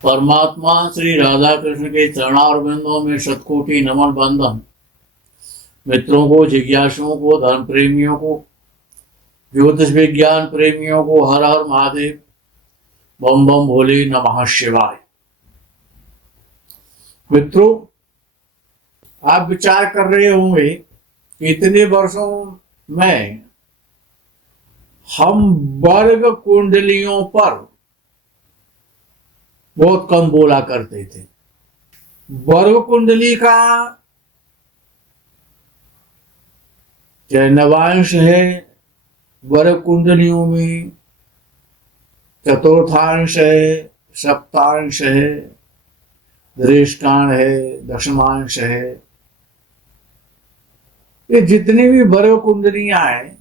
परमात्मा श्री राधा कृष्ण के चरणारविंदों में शतकोटि नमन बंदन। मित्रों को, जिज्ञासुओं को, धर्म प्रेमियों को, ज्योतिष विज्ञान प्रेमियों को हर हर महादेव, बम बम भोले, नमः शिवाय। मित्रों, आप विचार कर रहे होंगे कि इतने वर्षों में हम वर्ग कुंडलियों पर बहुत कम बोला करते थे। वर्ग कुंडली का चाहे नवांश है, वर्ग कुंडलियों में चतुर्थांश है, सप्तांश है, दृष्टांश है, दशमांश है। ये जितनी भी वर्ग कुंडलियां हैं,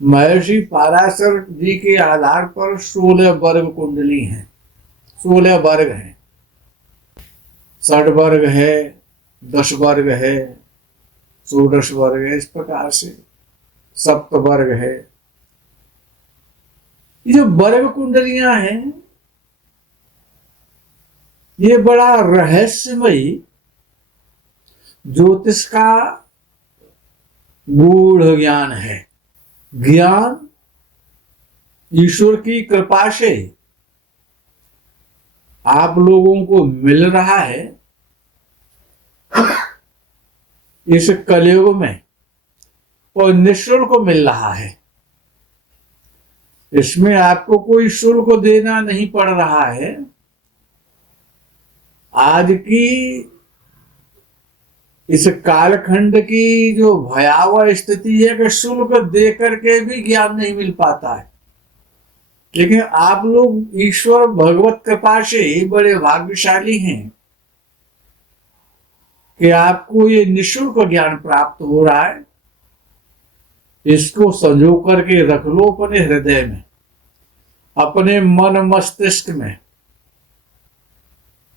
महर्षि पाराशर जी के आधार पर 16 वर्ग कुंडली हैं, 16 वर्ग हैं। 6 वर्ग है, 10 वर्ग है, 16 वर्ग है, इस प्रकार से सप्त वर्ग है। ये जो वर्ग कुंडलियां हैं, ये बड़ा रहस्यमयी ज्योतिष का गूढ़ ज्ञान है। ज्ञान ईश्वर की कृपा से आप लोगों को मिल रहा है इस कलयुग में, और निःशुल्क मिल रहा है। इसमें आपको कोई शुल्क देना नहीं पड़ रहा है। आज की इस कालखंड की जो भयावह स्थिति है कि शुल्क दे करके भी ज्ञान नहीं मिल पाता है, लेकिन आप लोग ईश्वर भगवत कृपा से बड़े भाग्यशाली हैं कि आपको ये निःशुल्क ज्ञान प्राप्त हो रहा है। इसको संजो करके रख लो अपने हृदय में, अपने मन मस्तिष्क में।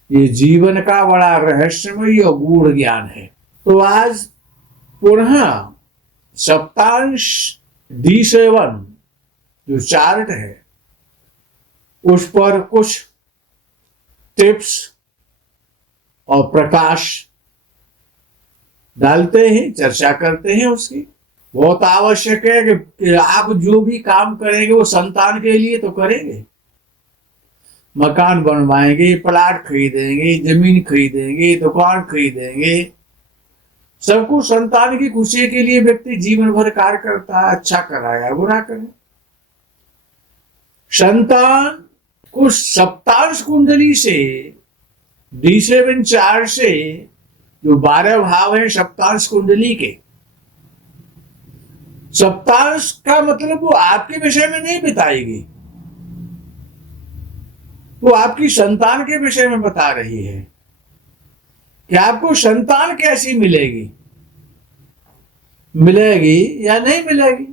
ये जीवन का बड़ा रहस्यमय और गूढ़ ज्ञान है। तो आज पुनः सप्तांश D7 जो चार्ट है, उस पर कुछ टिप्स और प्रकाश डालते हैं, चर्चा करते हैं। उसकी बहुत आवश्यक है कि आप जो भी काम करेंगे वो संतान के लिए तो करेंगे। मकान बनवाएंगे, प्लाट खरीदेंगे, जमीन खरीदेंगे, दुकान खरीदेंगे, सब कुछ संतान की खुशी के लिए व्यक्ति जीवन भर कार्य करता है, अच्छा कराया बुरा करे। संतान को सप्तांश कुंडली से, D7 चार्ट से, जो 12 भाव हैं सप्तांश कुंडली के, सप्तांश का मतलब वो आपके विषय में नहीं बताएगी, वो आपकी संतान के विषय में बता रही है कि आपको संतान कैसी मिलेगी, मिलेगी या नहीं मिलेगी।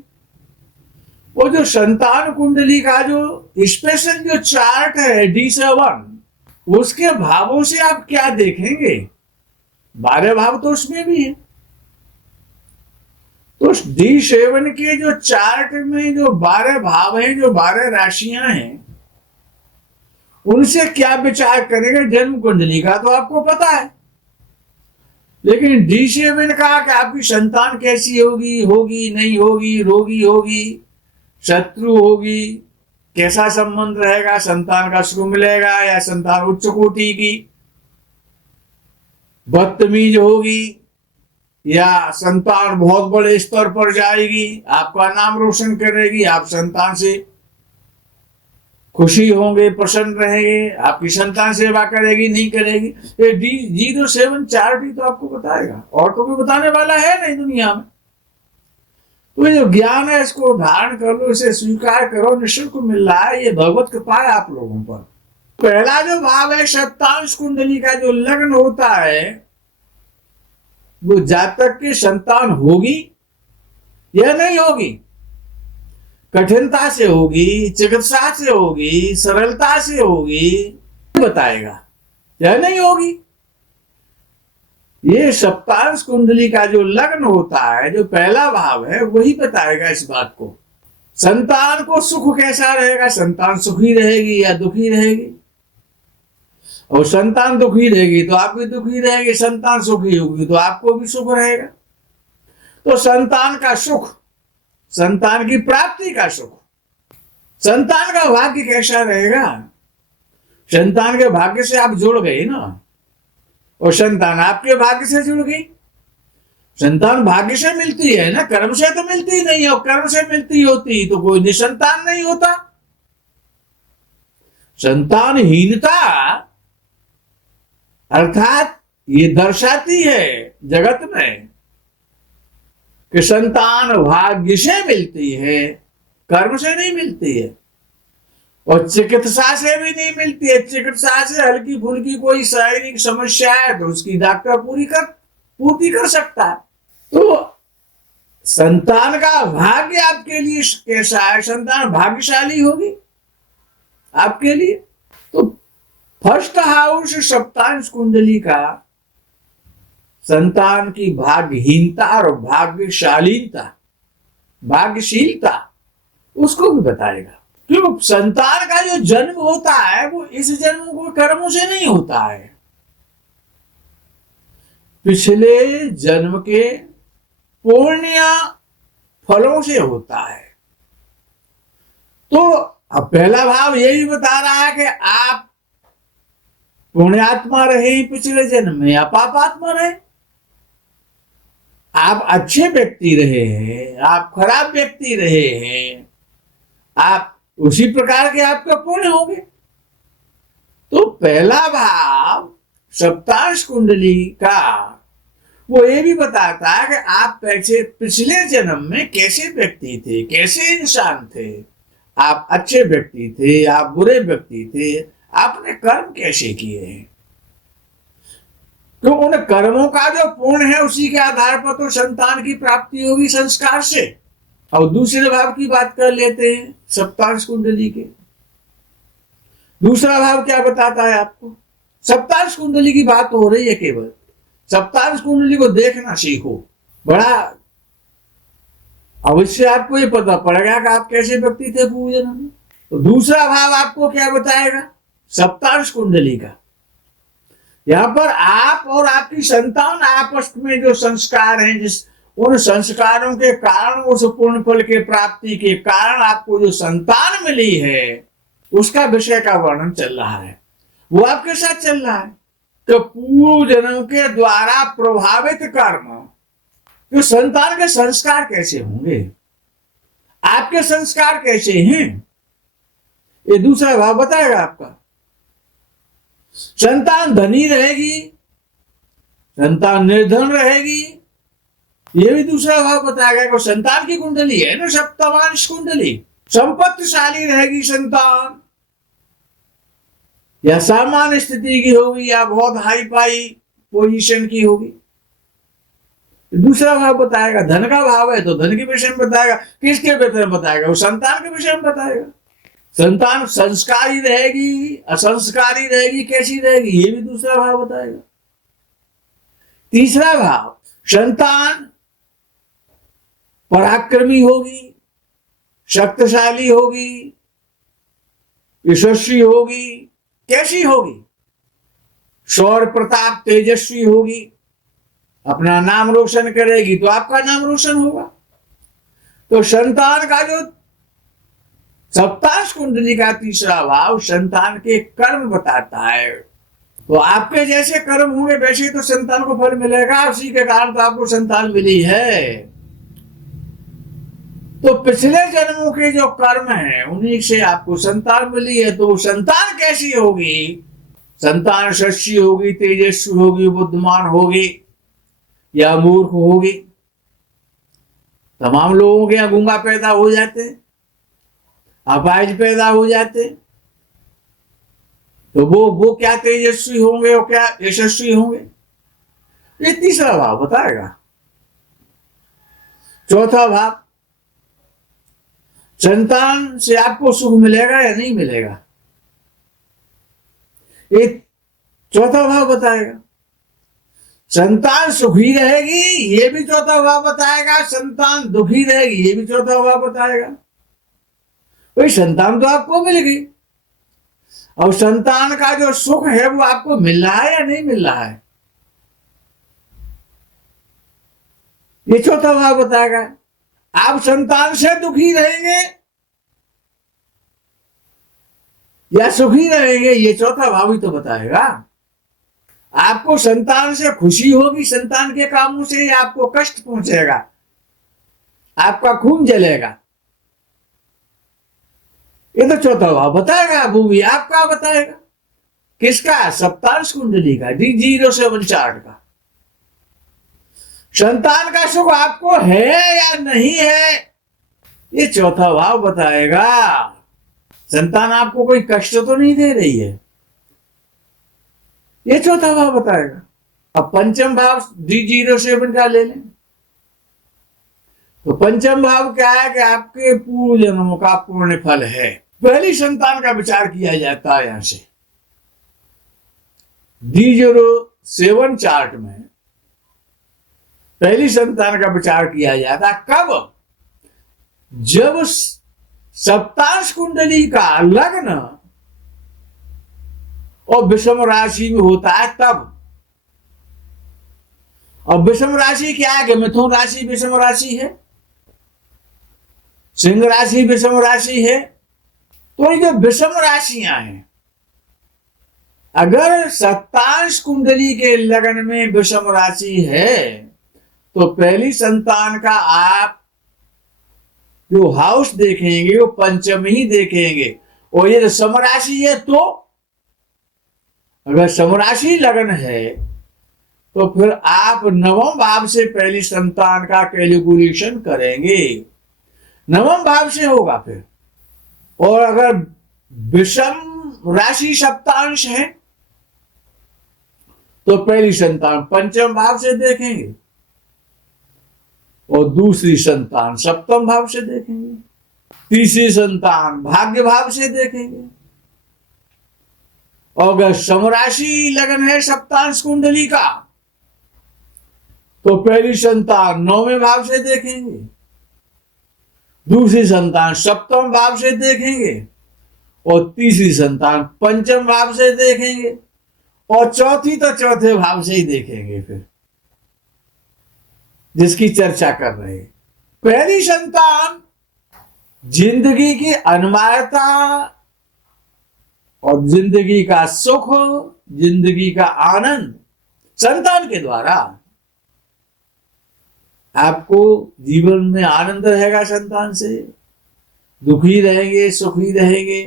वो जो संतान कुंडली का जो स्पेशल जो चार्ट है D7, उसके भावों से आप क्या देखेंगे, 12 भाव तो उसमें भी है। तो D7 के जो चार्ट में जो 12 भाव हैं, जो 12 राशियां हैं, उनसे क्या विचार करेंगे। जन्म कुंडली का तो आपको पता है, लेकिन D7 का कि आपकी संतान कैसी होगी, होगी नहीं होगी, रोगी होगी, शत्रु होगी, कैसा संबंध रहेगा, संतान का सुख मिलेगा या संतान उच्च कोटि की, बदतमीज होगी या संतान बहुत बड़े स्तर पर जाएगी, आपका नाम रोशन करेगी, आप संतान से खुशी होंगे, प्रसन्न रहेंगे, आपकी संतान सेवा करेगी नहीं करेगी। ये D07 चार्ट ही तो आपको बताएगा, और तो कोई बताने वाला है नहीं दुनिया में। तो ये जो ज्ञान है, इसको धारण कर लो, इसे स्वीकार करो, निःशुल्क मिल रहा है, ये भगवत कृपा है आप लोगों पर। पहला जो भाव है सप्तांश कुंडली का, जो लग्न होता है, वो जातक की संतान होगी या नहीं होगी, कठिनता से होगी, चिकित्सा से होगी, सरलता से होगी, बताएगा या नहीं होगी। ये सप्तांश कुंडली का जो लग्न होता है, जो पहला भाव है, वही बताएगा इस बात को। संतान को सुख कैसा रहेगा, संतान सुखी रहेगी या दुखी रहेगी, और संतान दुखी रहेगी तो आप भी दुखी रहेंगे, संतान सुखी होगी तो आपको भी सुख रहेगा। तो संतान का सुख, संतान की प्राप्ति का सुख, संतान का भाग्य कैसा रहेगा? संतान के भाग्य से आप जुड़ गए ना, और संतान आपके भाग्य से जुड़ गई। संतान भाग्य से मिलती है ना, कर्म से तो मिलती ही नहीं है, और कर्म से मिलती होती तो कोई निसंतान नहीं होता। संतानहीनता अर्थात ये दर्शाती है जगत में कि संतान भाग्य से मिलती है, कर्म से नहीं मिलती है, और चिकित्सा से भी नहीं मिलती है। चिकित्सा से हल्की फुल्की कोई शारीरिक समस्या है तो उसकी डॉक्टर पूर्ति कर सकता है। तो संतान का भाग्य आपके लिए कैसा है? संतान भाग्यशाली होगी आपके लिए। तो फर्स्ट हाउस सप्तांश कुंडली का संतान की भाग्यहीनता और भाग्यशालीनता, भाग्यशीलता उसको भी बताएगा। क्यों? संतान का जो जन्म होता है वो इस जन्म को कर्मों से नहीं होता है, पिछले जन्म के पुण्य फलों से होता है। तो अब पहला भाव यही बता रहा है कि आप पुण्यात्मा रहे पिछले जन्म में या पापात्मा रहे, आप अच्छे व्यक्ति रहे हैं, आप खराब व्यक्ति रहे हैं, आप उसी प्रकार के आपके पुण्य होंगे। तो पहला भाव सप्तांश कुंडली का वो ये भी बताता है कि आप पिछले जन्म में कैसे व्यक्ति थे, कैसे इंसान थे, आप अच्छे व्यक्ति थे, आप बुरे व्यक्ति थे, आपने कर्म कैसे किए हैं। तो उन कर्मों का जो पुण्य है उसी के आधार पर तो संतान की प्राप्ति होगी संस्कार से। और दूसरे भाव की बात कर लेते हैं सप्तांश कुंडली के। दूसरा भाव क्या बताता है आपको? सप्तांश कुंडली की बात हो रही है केवल, सप्तांश कुंडली को देखना सीखो। बड़ा अवश्य आपको ये पता पड़ेगा कि आप कैसे व्यक्ति थे पूर्व जन्म में। तो दूसरा भाव आपको क्या बताएगा सप्तांश कुंडली का? यहां पर आप और आपकी संतान आपस में जो संस्कार हैं, जिस उन संस्कारों के कारण, उस पूर्ण फल के प्राप्ति के कारण आपको जो संतान मिली है उसका विषय का वर्णन चल रहा है। वो आपके साथ चल रहा है तो पूर्व जन्म के द्वारा प्रभावित कर्म, तो संतान के संस्कार कैसे होंगे, आपके संस्कार कैसे हैं, ये दूसरा भाव बताएगा आपका। संतान धनी रहेगी, संतान निर्धन रहेगी, ये भी दूसरा भाव बताएगा कि संतान की कुंडली है ना सप्तमांश कुंडली। संपत्तिशाली रहेगी संतान, या सामान्य स्थिति की होगी या बहुत हाई फाई पोजीशन की होगी। दूसरा भाव बताएगा। धन का भाव है तो धन के विषय में बताएगा, किसके विषय में बताएगा? वो संतान के विषय में बताएगा। संतान संस्कारी रहेगी, असंस्कारी रहेगी, कैसी रहेगी, ये भी दूसरा भाव बताएगा। तीसरा भाव, संतान पराक्रमी होगी, शक्तिशाली होगी, यशस्वी होगी, कैसी होगी? शौर्य प्रताप तेजस्वी होगी, अपना नाम रोशन करेगी तो आपका नाम रोशन होगा। तो संतान का जो सप्तांश कुंडली का तीसरा भाव संतान के कर्म बताता है। तो आपके जैसे कर्म होंगे वैसे तो संतान को फल मिलेगा, उसी के कारण तो आपको संतान मिली है। तो पिछले जन्मों के जो कर्म हैं उन्हीं से आपको संतान मिली है। तो संतान कैसी होगी? संतान शस्वी होगी, तेजस्वी होगी, बुद्धिमान होगी या मूर्ख होगी। तमाम लोगों के यहाँ गूंगा पैदा हो जाते, अपाहिज पैदा हो जाते, तो वो क्या तेजस्वी होंगे और क्या यशस्वी होंगे? ये तीसरा भाव बताएगा। चौथा भाव, संतान से आपको सुख मिलेगा या नहीं मिलेगा, ये चौथा भाव बताएगा। संतान सुखी रहेगी, ये भी चौथा भाव बताएगा। संतान दुखी रहेगी, ये भी चौथा भाव बताएगा। भाई संतान तो आपको मिल गई, और संतान का जो सुख है वो आपको मिल रहा है या नहीं मिल रहा है, ये चौथा भाव बताएगा। आप संतान से दुखी रहेंगे या सुखी रहेंगे, ये चौथा भाव ही तो बताएगा। आपको संतान से खुशी होगी, संतान के कामों से, या आपको कष्ट पहुंचेगा, आपका खून जलेगा, ये तो चौथा भाव बताएगा। वो भी आपका बताएगा, किसका? सप्तांश कुंडली का, D07 चार्ट का। संतान का सुख आपको है या नहीं है, ये चौथा भाव बताएगा। संतान आपको कोई कष्ट तो नहीं दे रही है, ये चौथा भाव बताएगा। अब पंचम भाव D07 का ले लें, तो पंचम भाव क्या है कि आपके पूर्व जन्मों का पुण्य फल है। पहली संतान का विचार किया जाता है। यहां से D07 चार्ट में पहली संतान का विचार किया जाता है कब? जब सप्तांश कुंडली का लग्न और विषम राशि में होता है तब। और विषम राशि क्या है कि मिथुन राशि विषम राशि है, सिंह राशि विषम राशि है। तो ये जो विषम राशियां हैं, अगर सप्तांश कुंडली के लग्न में विषम राशि है तो पहली संतान का आप जो हाउस देखेंगे वो पंचम ही देखेंगे। और ये समराशि है, तो अगर समराशि लगन है तो फिर आप नवम भाव से पहली संतान का कैलकुलेशन करेंगे, नवम भाव से होगा फिर। और अगर विषम राशि सप्तांश है तो पहली संतान पंचम भाव से देखेंगे और दूसरी संतान सप्तम भाव से देखेंगे, तीसरी संतान भाग्य भाव से देखेंगे। और अगर समराशि लगन है सप्तांश कुंडली का तो पहली संतान नौवें भाव से देखेंगे, दूसरी संतान सप्तम भाव से देखेंगे और तीसरी संतान पंचम भाव से देखेंगे और चौथी तो चौथे भाव से ही देखेंगे फिर, जिसकी चर्चा कर रहे हैं। पहली संतान जिंदगी की अनिवार्यता और जिंदगी का सुख, जिंदगी का आनंद संतान के द्वारा। आपको जीवन में आनंद रहेगा संतान से, दुखी रहेंगे सुखी रहेंगे।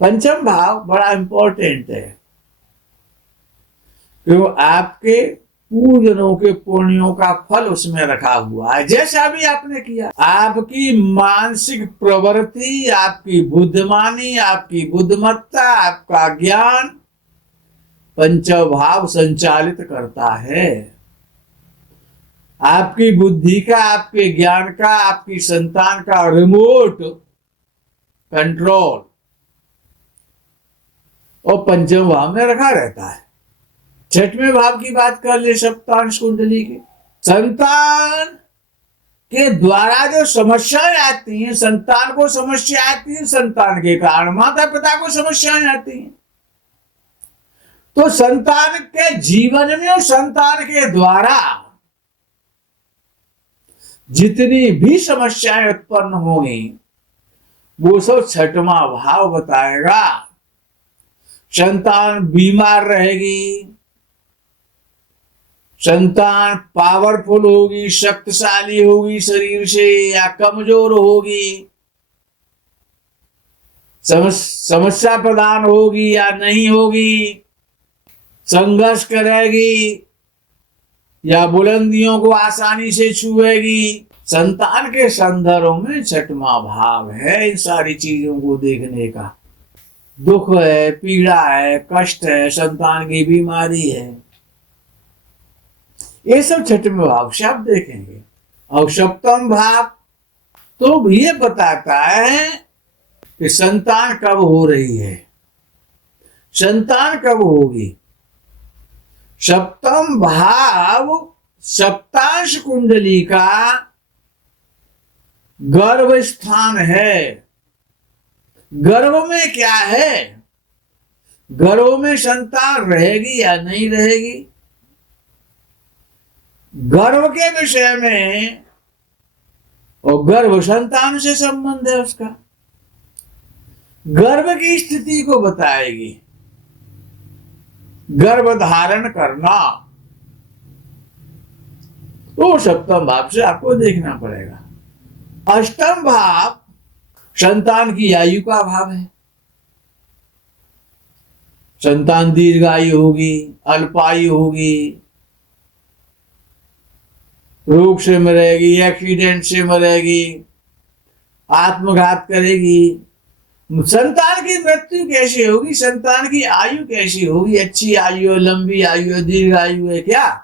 पंचम भाव बड़ा इंपॉर्टेंट है क्योंकि आपके पूर्वजन्मों के पुण्यों का फल उसमें रखा हुआ है। जैसा भी आपने किया, आपकी मानसिक प्रवृत्ति, आपकी बुद्धिमानी, आपकी बुद्धिमत्ता, आपका ज्ञान पंचभाव संचालित करता है। आपकी बुद्धि का, आपके ज्ञान का, आपकी संतान का रिमोट कंट्रोल और पंचम भाव में रखा रहता है। छठवें भाव की बात कर ले सप्तांश कुंडली की। संतान के द्वारा जो समस्याएं आती हैं, संतान को समस्या आती है, संतान के कारण माता पिता को समस्याएं आती हैं। तो संतान के जीवन में और संतान के द्वारा जितनी भी समस्याएं उत्पन्न होंगी वो सब छठवां भाव बताएगा। संतान बीमार रहेगी, संतान पावरफुल होगी, शक्तिशाली होगी शरीर से या कमजोर होगी, समस्या प्रदान होगी या नहीं होगी, संघर्ष करेगी या बुलंदियों को आसानी से छुएगी। संतान के संदर्भ में छठवां भाव है इन सारी चीजों को देखने का। दुख है, पीड़ा है, कष्ट है, संतान की बीमारी है, ये सब छठवें भाव से आप देखेंगे। और सप्तम भाव तो ये बताता है कि संतान कब हो रही है, संतान कब होगी। सप्तम भाव सप्तांश कुंडली का गर्भ स्थान है। गर्भ में क्या है, गर्भ में संतान रहेगी या नहीं रहेगी, गर्भ के विषय में, और गर्भ संतान से संबंध है उसका, गर्भ की स्थिति को बताएगी। गर्भ धारण करना तो सप्तम भाव से आपको देखना पड़ेगा। अष्टम भाव संतान की आयु का भाव है। संतान दीर्घायु होगी, अल्पायु होगी, रोग से मरेगी, एक्सीडेंट से मरेगी, आत्मघात करेगी। संतान की मृत्यु कैसी होगी, संतान की आयु कैसी होगी, अच्छी आयु है, लंबी आयु है, दीर्घ आयु है क्या,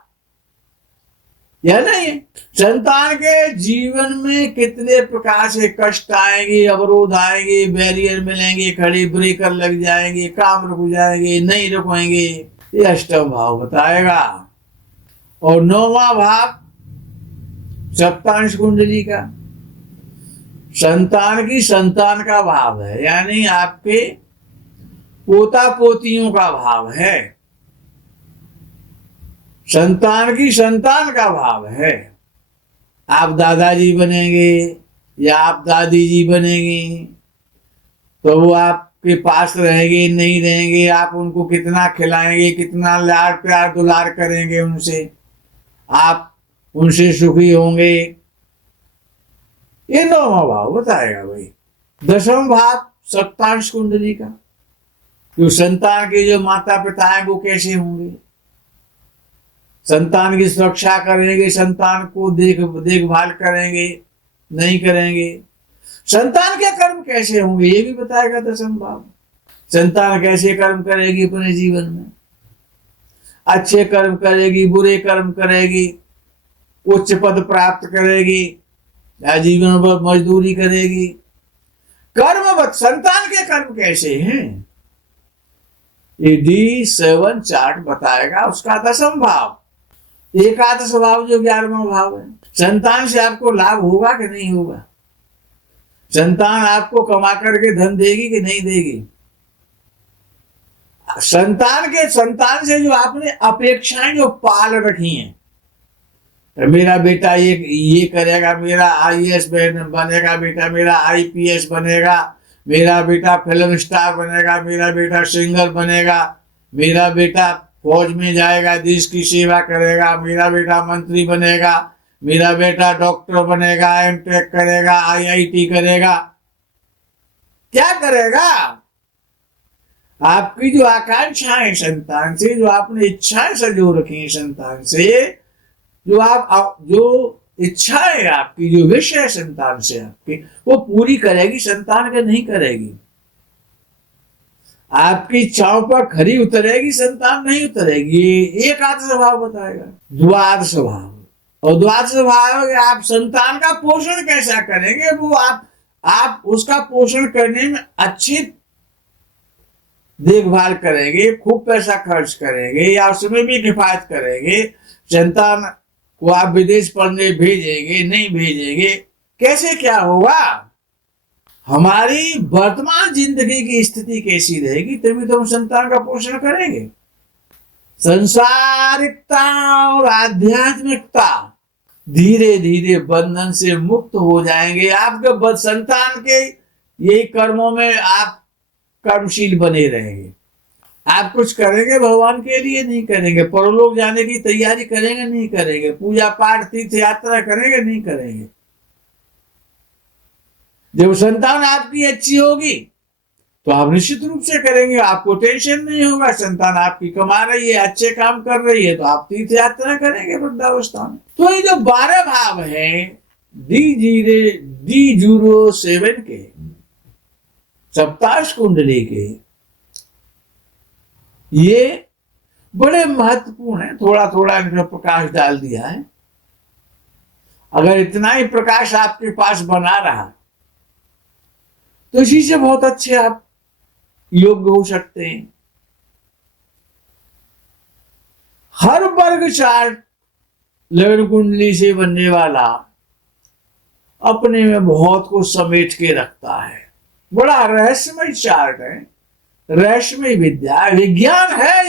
यह नहीं है। संतान के जीवन में कितने प्रकार से कष्ट आएंगे, अवरोध आएंगे, बैरियर मिलेंगे, खड़े ब्रेकर लग जाएंगे, काम रुक जाएंगे, नहीं रुकेंगे, ये अष्टम भाव बताएगा। और नौवां भाव सप्तांश कुंडली का संतान की संतान का भाव है, यानी आपके पोता पोतियों का भाव है, संतान की संतान का भाव है। आप दादाजी बनेंगे या आप दादी जी बनेंगी तो वो आपके पास रहेंगे नहीं रहेंगे, आप उनको कितना खिलाएंगे, कितना लाड प्यार दुलार करेंगे उनसे, आप उनसे सुखी होंगे, ये नौवां भाव बताएगा भाई। दसवां भाव सप्तांश कुंडली का, जो संतान के जो माता पिता हैं वो कैसे होंगे, संतान की सुरक्षा करेंगे, संतान को देखभाल करेंगे नहीं करेंगे, संतान के कर्म कैसे होंगे ये भी बताएगा दसम भाव। संतान कैसे कर्म करेगी अपने जीवन में, अच्छे कर्म करेगी, बुरे कर्म करेगी, उच्च पद प्राप्त करेगी या जीवन भर मजदूरी करेगी, कर्मवत संतान के कर्म कैसे हैं, ये D7 चार्ट बताएगा उसका दसम भाव। एकादश भाव जो 11वां भाव है, संतान से आपको लाभ होगा कि नहीं होगा, संतान आपको कमा करके धन देगी कि नहीं देगी, संतान से जो आपने अपेक्षाएं जो पाल रखी हैं, मेरा बेटा ये करेगा, मेरा IAS बनेगा बेटा, मेरा IPS बनेगा, मेरा बेटा फिल्म स्टार बनेगा, मेरा बेटा सिंगर बनेगा, मेरा बेटा फौज में जाएगा, देश की सेवा करेगा, मेरा बेटा मंत्री बनेगा, मेरा बेटा डॉक्टर बनेगा, MTech करेगा, IIT करेगा, क्या करेगा। आपकी जो आकांक्षाएं संतान से, जो आपने इच्छाएं सजो रखी संतान से, जो इच्छाएं आपकी, जो विषय संतान से आपकी, वो पूरी करेगी, संतान का नहीं करेगी। आपकी इच्छाओं पर खरी उतरेगी, संतान नहीं उतरेगी। ये एकादश भाव बताएगा। द्वादश भाव, और द्वादश भाव है आप संतान का पोषण कैसा करेंगे, वो आप उसका पोषण करने में अच्छी देखभाल करेंगे, खूब पैसा खर्च करेंगे या उसमें भी किफायत करेंगे। संतान को आप विदेश पढ़ने भेजेंगे नहीं भेजेंगे, कैसे क्या होगा, हमारी वर्तमान जिंदगी की स्थिति कैसी रहेगी, तभी तो हम संतान का पोषण करेंगे। संसारिकता और आध्यात्मिकता धीरे धीरे बंधन से मुक्त हो जाएंगे। आपके संतान के यही कर्मों में आप कर्मशील बने रहेंगे। आप कुछ करेंगे भगवान के लिए नहीं करेंगे, परलोक जाने की तैयारी करेंगे नहीं करेंगे, पूजा पाठ तीर्थ यात्रा करेंगे नहीं करेंगे। जब संतान आपकी अच्छी होगी तो आप निश्चित रूप से करेंगे, आपको टेंशन नहीं होगा। संतान आपकी कमा रही है, अच्छे काम कर रही है, तो आप तीर्थ यात्रा करेंगे वृद्धावस्था में। तो ये जो 12 भाव है D07 के सप्तांश कुंडली के, ये बड़े महत्वपूर्ण है। थोड़ा थोड़ा इनका प्रकाश डाल दिया है। अगर इतना ही प्रकाश आपके पास बना रहा तो इसी से बहुत अच्छे आप योग्य हो सकते हैं। हर वर्ग चार्ट लग्न कुंडली से बनने वाला अपने में बहुत कुछ समेट के रखता है। बड़ा रहस्यमय चार्ट है, रहस्यमय विद्या, विज्ञान है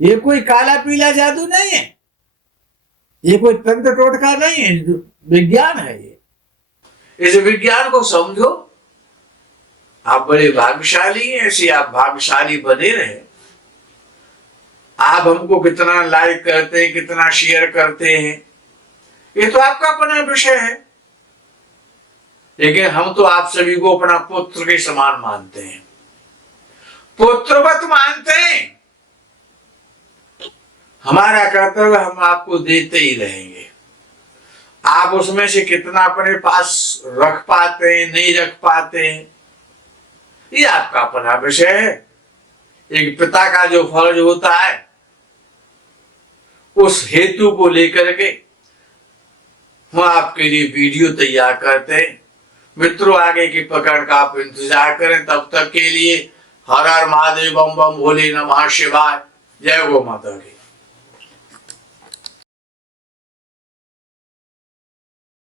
ये कोई काला पीला जादू नहीं है, ये कोई तंत्र टोटका नहीं है, विज्ञान है ये। इस विज्ञान को समझो, आप बड़े भाग्यशाली हैं, ऐसे आप भाग्यशाली बने रहे। आप हमको कितना लाइक करते हैं, कितना शेयर करते हैं, ये तो आपका अपना विषय है, लेकिन हम तो आप सभी को अपना पुत्र के समान मानते हैं, पुत्रवत मानते हैं। हमारा कर्तव्य हम आपको देते ही रहेंगे। आप उसमें से कितना अपने पास रख पाते हैं, नहीं रख पाते हैं, ये आपका अपना विषय है। एक पिता का जो फर्ज होता है, उस हेतु को लेकर के हम आपके लिए वीडियो तैयार करते हैं। मित्रों, आगे की पकड़ का आप इंतजार करें। तब तक के लिए हर हर महादेव, बम बम भोले नमः शिवाय। जय गौ माता की।